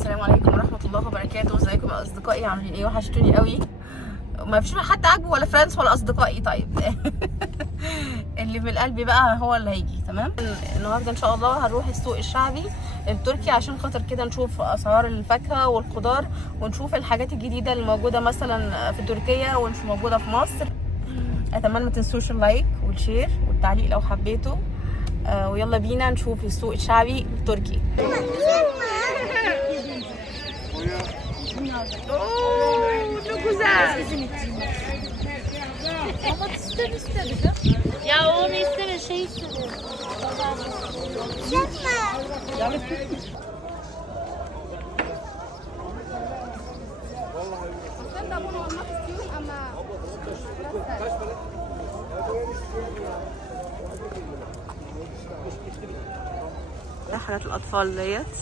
السلام عليكم ورحمه الله وبركاته. ازيكم يا اصدقائي؟ عاملين ايه؟ وحشتوني قوي. ما فيش حد عاجبه ولا فريندز ولا اصدقائي. طيب اللي من قلبي بقى هو اللي هيجي. تمام. النهارده ان شاء الله هنروح السوق الشعبي التركي عشان خاطر كده نشوف اسعار الفاكهه والخضار ونشوف الحاجات الجديده اللي موجوده مثلا في تركيا ومش موجوده في مصر. اتمنى ما تنسوش اللايك والشير والتعليق لو حبيتوا. ويلا بينا نشوف السوق الشعبي التركي. Çok güzel. Ama istedi. Ya onu isteme, şey istedi. Ben de abone olmak istiyorum ama ده حاجات الاطفال ديت.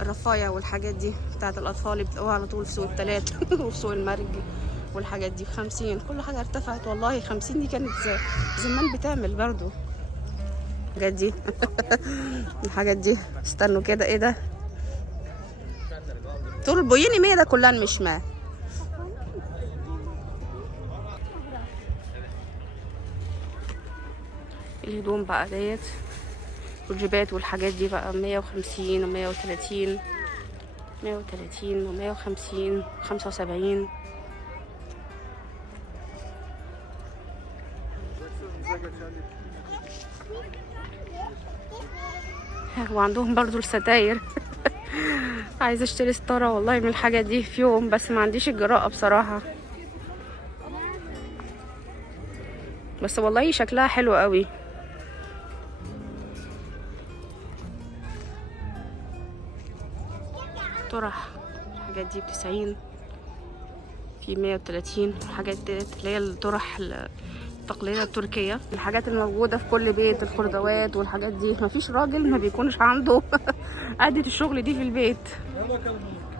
الرفاية والحاجات دي بتاعت الاطفال اللي بتلاقوها على طول في سوق التلات وفي سوق المرج والحاجات دي ب50. كل حاجة ارتفعت والله. 50 دي كانت زمان بتعمل برضو الحاجات دي. الحاجات دي استنوا كده، ايه ده؟ طول البويني 100 ده كلها مش ما. الهدوم بقى ديت والجيبات والحاجات دي بقى 150 و130 130 و150 75. وعندهم برضو الستاير. عايزه اشتري ستاره والله من الحاجات دي في يوم، بس ما عنديش الجراءه بصراحه. بس والله شكلها حلو قوي. طرح الحاجات دي ب90، في 130. الحاجات ديت اللي هي الطرح التقليدية التركية، الحاجات الموجودة في كل بيت، الخردوات والحاجات دي. مفيش راجل ما بيكونش عنده عدة الشغل دي في البيت.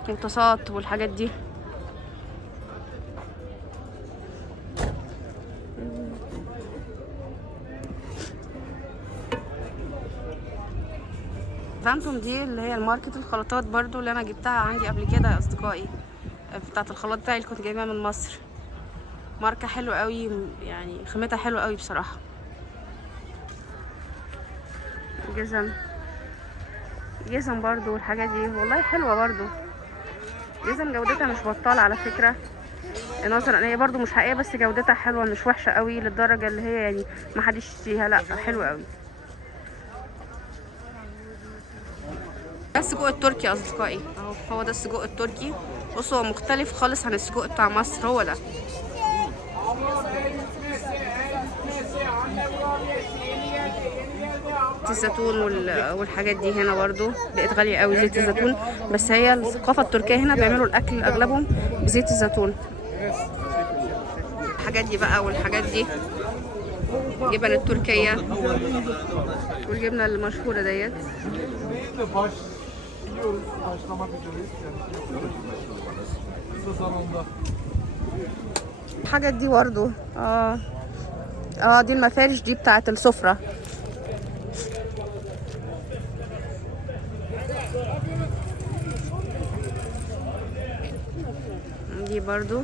الطاسات والحاجات دي. فانتوم دي اللي هي الماركت الخلطات برضو اللي انا جبتها عندي قبل كده يا اصدقائي، بتاعت الخلاط بتاعي اللي كنت جايباها من مصر. ماركة حلوة قوي، يعني خامتها حلوة قوي بصراحة. جزم برضو والحاجات دي والله حلوة برضو. جزم جودتها مش بطالة على فكرة، نظرا ان هي برضو مش حقيقية، بس جودتها حلوة مش وحشة قوي للدرجة اللي هي يعني ما حدش يشتريها. لا حلوة قوي. ده السجق التركي يا اصدقائي اهو. هو ده السجق التركي. بصوا هو مختلف خالص عن السجق بتاع مصر. هو ده الزيتون والحاجات دي هنا برضو بقت غالية قوي. زيت الزيتون، بس هي الثقافة التركية هنا بيعملوا الاكل اغلبهم بزيت الزيتون. الحاجات دي بقى والحاجات دي جبن التركية والجبنة المشهورة ديت. الحاجات دي برضو دي المفارش دي بتاعت السفرة. دي برضو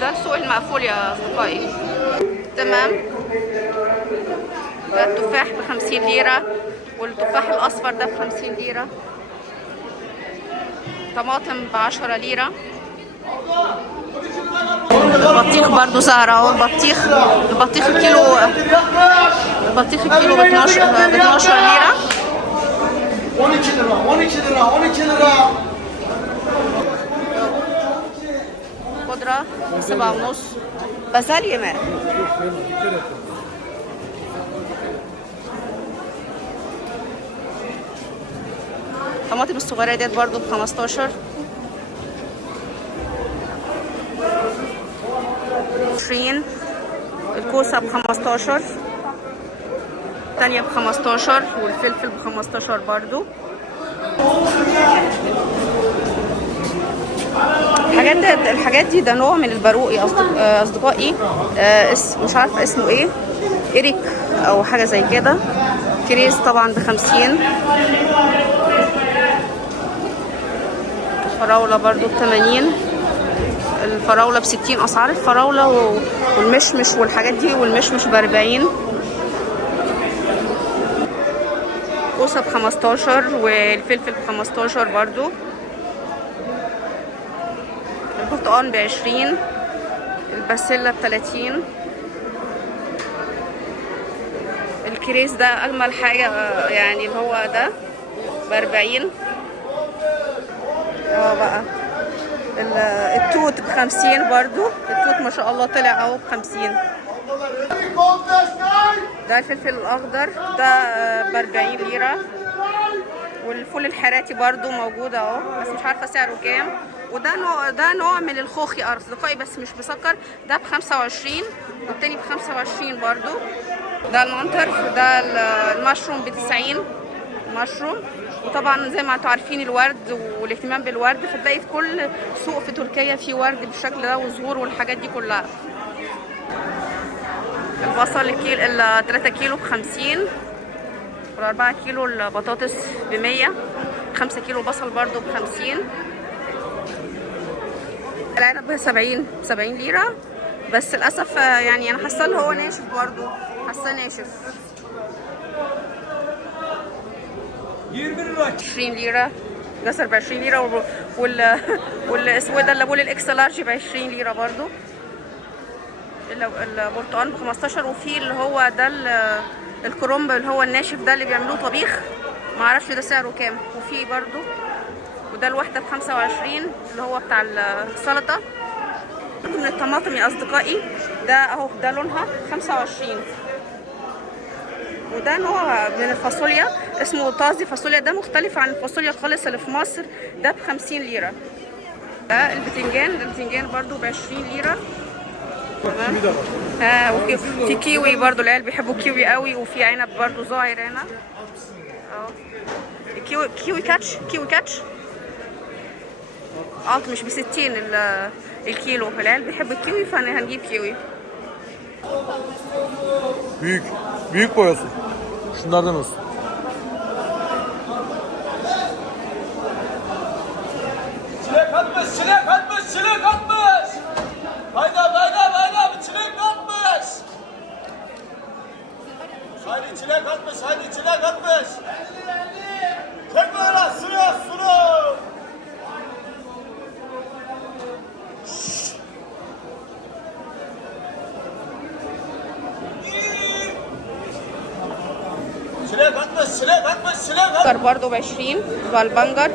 ده السوق المقفول يا اصدقائي. تمام. ده التفاح ب50 ليرة، والتفاح الاصفر ده ب50 ليرة. طماطم ب10 ليرة. البطيخ برضو سعر اهو. البطيخ الكيلو ب 12 ليرة. 12 lira. خضرة 7.5. بازاليا ما الطماطم الصغيرة ديت برضو ب15. الكوسة ب15، التانية ب15، والفلفل ب15 برضو. الحاجات دي ده نوع من الباروقي اصدقائي. مش عارفه اسمه ايه، إريك او حاجه زي كده. كريز طبعا ب50. الفراوله برضو ب80. الفراوله ب60. اسعار الفراوله والمشمش والحاجات دي، والمشمش ب40. كوسه ب15 والفلفل ب15 برضو. البرتقال ب20. البسله ب30. الكريز ده اجمل حاجه يعني اللي هو ده ب40. بقى التوت ب50 برضو. التوت ما شاء الله طلع اهو ب50. ده الفلفل الاخضر ده ب40 ليره. والفول الحراتي برضو موجود اهو، بس مش عارفه سعره كام. وده نوع من الخوخ يا اصدقائي، بس مش مسكر. ده ب25 والتاني ب25 برضو. ده المنطر. ده المشروم ب90 مشروم. وطبعا زي ما انتم عارفين الورد والاهتمام بالورد، فتلاقي في كل سوق في تركيا في ورد بالشكل ده وزهور والحاجات دي كلها. البصل 3 كيلو ب50. وال4 كيلو البطاطس ب100. 5 كيلو بصل برضو ب50. العنب ب70 ليرة. بس للأسف يعني أنا حاسة إن هو ناشف برضو، حاسة ناشف. 20 ليرة. جزر ب20 ليرة. والاسودة الليمون الاكس لارج ب20 ليرة برضو. البرتقال ب15. وفي اللي هو ده الكرنب اللي هو الناشف ده اللي بيعملوه طبيخ، معرفش ده سعره كام. وفي برضو وده الواحدة ب25 اللي هو بتاع السلطة. من الطماطم يا أصدقائي ده أهو، ده لونها 25. وده نوع من الفاصوليا اسمه طازي فاصوليا. ده مختلف عن الفاصوليا خالص اللي في مصر. ده ب50 ليرة. ده البتنجان برضو ب20 ليرة. تمام. وفي كيوي برضو، العيال بيحبوا كيوي قوي. وفي عنب برضو ظاهر هنا اهو. كيوي كاتش مش ب60 الكيلو. العيال بيحبوا الكيوي فانا هنجيب كيوي. Büyük boyası. Şunlardan olsun. Çilek atmış. Hayda bir çilek atmış. Haydi çilek atmış. Çek böyle sürü. بنجر برضو ب20. والبنجر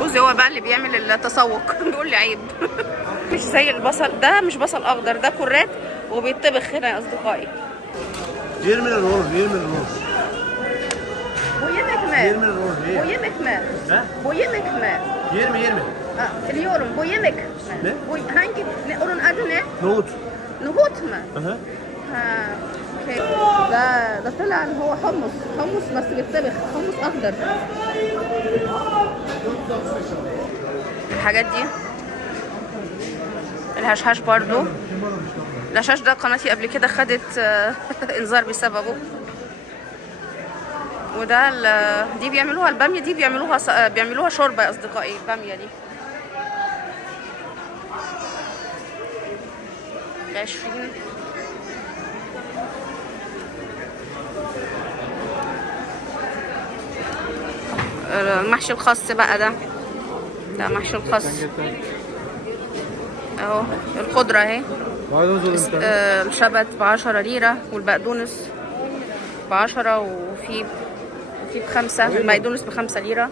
بصي هو بقى اللي بيعمل التسوق بيقول لي عيب. مش زي البصل ده، مش بصل اخضر، ده كرات وبيطبخ هنا يا اصدقائي. 20 lira olur. Bu yemek mi? 20 lira olur. Bu yemek mi? He? Bu yemek mi? 20. Biliyorum. Bu yemek mi? Ne? Hangi? Onun adı ne? Nohut. Nohut mu? Aha. اوكي. ده طلع ان هو حمص بس بيتطبخ، حمص اخضر. الحاجات دي الهشاش برضو. الهشاش ده قناتي قبل كده خدت انذار بسببه. وده دي بيعملوها الباميه، دي بيعملوها شوربه يا اصدقائي. الباميه دي 20. المحشي الخاص بقى ده محشي الخاص اهو. الخضرة اهي. الشبت ب10 ليرة. والبقدونس ب10 وفي ب5. البقدونس ب5 ليرة.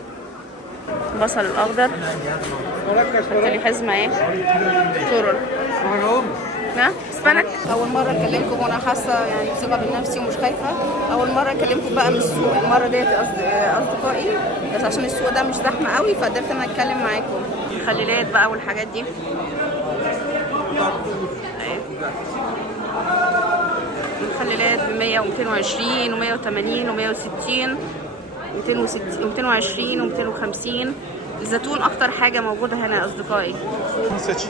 البصل الاخضر اللي حزمة اهي. سورل اسبانك. اول مره اكلمكم وانا حاسه يعني ثقه بنفسي ومش خايفه. اول مره اكلمكم بقى من السوق المره ديت اصدقائي، بس عشان السوق ده مش زحمه قوي فقدرت انا اتكلم معاكم. الخليلات بقى والحاجات دي. الخليلات ب100 و220 و180 و160. 260 220 و250. الزيتون اكتر حاجه موجوده هنا يا اصدقائي. Seç.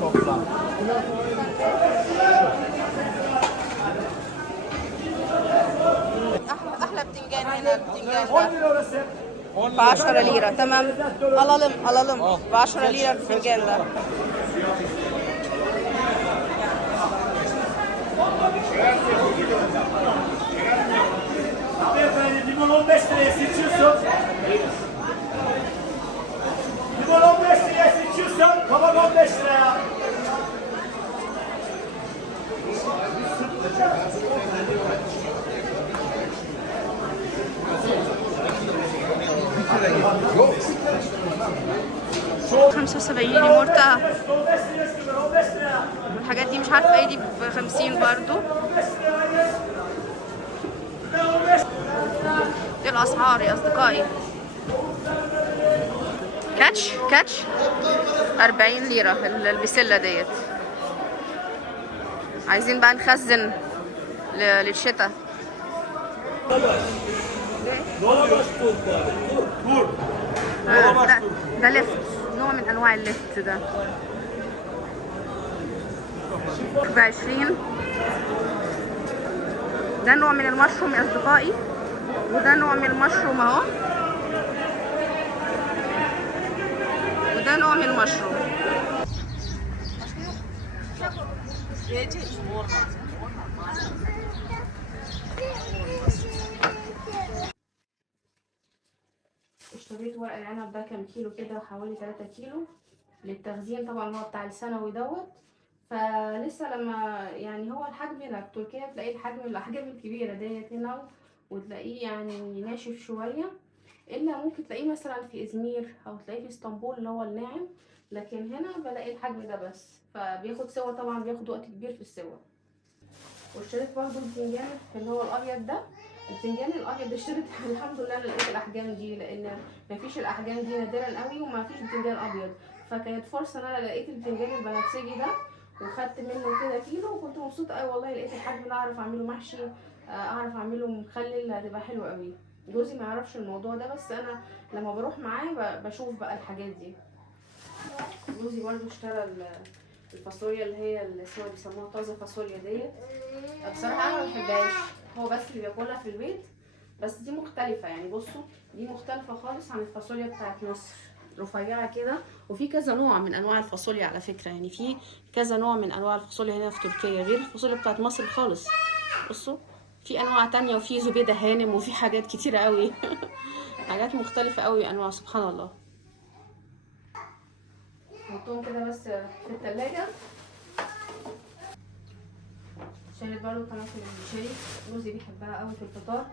Toplam. احلى بتنجان هنا. البتنجان ده ب 10 ليره. تمام. alalım ب 10 ليره البتنجان ده. Efendim limon 15 liraya seçiyorsun. Limon 15 liraya seçiyorsun. Kabak 15 liraya. شو 75 يمورتا. 15 liraya. والحاجات دي مش عارفه ايه دي ب 50 برضو. دي الاسعار يا اصدقائي. كاتش 40 ليره البسله ديت. عايزين بقى نخزن للشتاء. ده لفت، نوع من انواع اللفت ده ب20. ده نوع من المشروم يا اصدقائي، وده نوع من المشروم اهو، وده نوع من المشروم. اشتريت ورق العنب ده كام كيلو كده، حوالي 3 كيلو للتخزين طبعا، هو بتاع السنوي دوت. فلسه لما يعني هو الحجم هنا في تركيا تلاقيه الاحجام الكبيره ديت هنا، وتلاقيه يعني ناشف شويه، الا ممكن تلاقيه مثلا في ازمير او تلاقيه في اسطنبول اللي هو الناعم، لكن هنا بلاقي الحجم ده بس. فبياخد سوا طبعا، بياخد وقت كبير في السوا. واشتريت برضو البتنجان اللي هو الابيض ده. البتنجان الابيض ده اشتريت الحمد لله لقيت الاحجام دي، لان مفيش الاحجام دي نادرا قوي، ومفيش بتنجان ابيض. فكانت فرصه ان انا لقيت البتنجان البنفسجي ده، وخدت منه كده كيلو، وكنت مبسوطه قوي والله. لقيت الحجم ده اعرف اعمله محشي، اعرف اعمله مخلل، هتبقى حلوه قوي. جوزي ما يعرفش الموضوع ده، بس انا لما بروح معاه بشوف بقى الحاجات دي. جوزي برضو اشترى الفاصوليا اللي هي اللي اسمها بيسموها طازه فاصوليا ديت. بصراحه انا ما بحبهاش، هو بس اللي بياكلها في البيت. بس دي مختلفه يعني، بصوا دي مختلفه خالص عن الفاصوليا بتاعت مصر، رفيعه كده. وفي كذا نوع من انواع الفاصوليا على فكره، يعني في كذا نوع من انواع الفاصوليا هنا في تركيا غير الفاصوليا بتاعت مصر خالص. بصوا في انواع تانية، وفي زبيده هانم، وفي حاجات كتيره قوي حاجات مختلفه قوي انواع، سبحان الله. نحطهم كده بس في التلاجة. شريت برضو طماطم الشيري، جوزي بيحبها قوي في الفطار.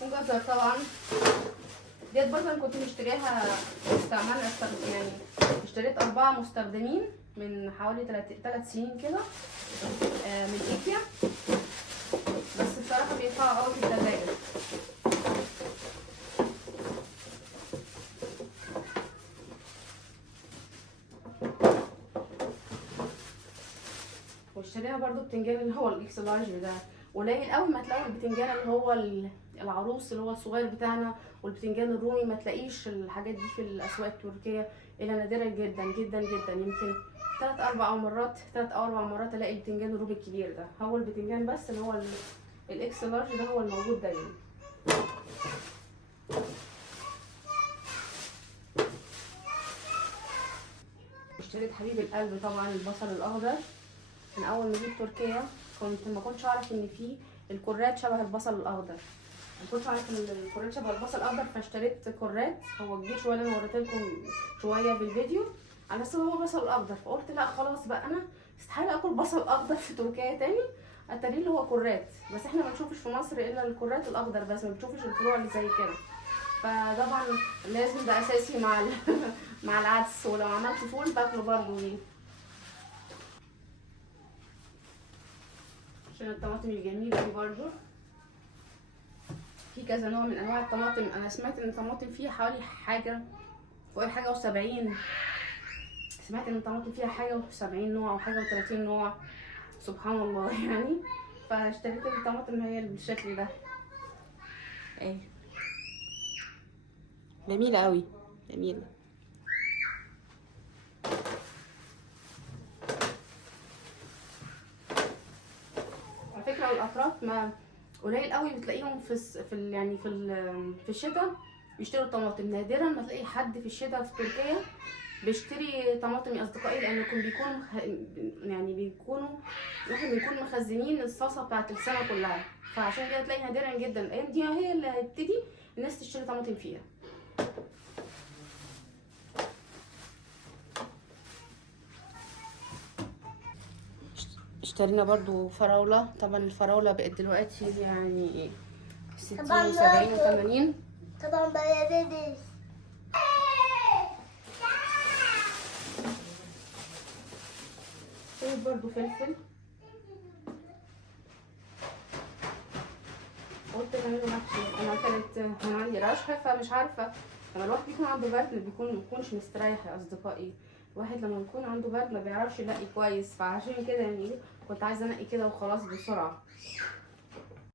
وجزر طبعا، ديت برضه انا كنت مشتريها مستعمله، يعني اشتريت 4 مستخدمين من حوالي 3 سنين كده من ايكيا، بس بصراحه بينفعوا قوي في التلاجة. واشترينا برضو بتنجان اللي هو الاكس لارج ده. قليل قوي ما تلاقوا البتنجان اللي هو العروس اللي هو الصغير بتاعنا، والبتنجان الرومي ما تلاقيش الحاجات دي في الاسواق التركيه الا نادرا جدا جدا جدا. يمكن 3 أو 4 مرات الاقي البتنجان الرومي الكبير ده. هو البتنجان بس اللي هو الاكس لارج ده هو الموجود دايما. اشتريت حبيب القلب طبعا البصل الاخضر. من اول ما جيت تركيا ما كنتش اعرف ان في الكرات شبه البصل الاخضر، ما كنتش عارفه ان الكرات شبه البصل الاخضر، فاشتريت كرات. هو كبير شويه، انا وريت لكم شويه في الفيديو على اساس هو بصل الاخضر، فقلت لا خلاص بقى انا استحاله اكل بصل اخضر في تركيا تاني، اتاري اللي هو كرات. بس احنا ما بنشوفش في مصر الا الكرات الاخضر بس، ما بنشوفش الفروع اللي زي كده. فطبعا لازم ده اساسي مع مع العدس، ولو عملت فول باكله برضه بيه. عشان الطماطم الجميله دي برضه في كذا نوع من انواع الطماطم. انا سمعت ان الطماطم فيها حوالي حاجه فوق حاجه و70، سمعت ان الطماطم فيها حاجه و70 نوع او حاجه و30 نوع، سبحان الله يعني. فاشتريت الطماطم هي بالشكل ده اهي، جميله قوي جميله. على فكره الاطراف ما قليل قوي بتلاقيهم يعني في الشتاء بيشتروا الطماطم. نادرا ما تلاقي حد في الشتاء في تركيا بيشتري طماطم يا اصدقائي، لانكم يعني احنا بنكون مخزنين الصلصه بتاعت السنه كلها، فعشان كده تلاقي نادرا جدا الايام دي هي اللي هتبتدي الناس تشتري طماطم فيها. اشترينا برضو فراولة. طبعا الفراولة بقت دلوقتي يعني 60 و70 و80. طبعا بلدي. اشتريت برضو فلفل، قلت نعمله محشي. انا عندي رشح، فمش عارفة لما الواحد بيكون عنده برد ما بيكونش مستريح يا اصدقائي. الواحد لما يكون عنده برد ما بيعرفش ينقي كويس، فعشان كده يعني كنت عايزه انقي كده وخلاص بسرعه.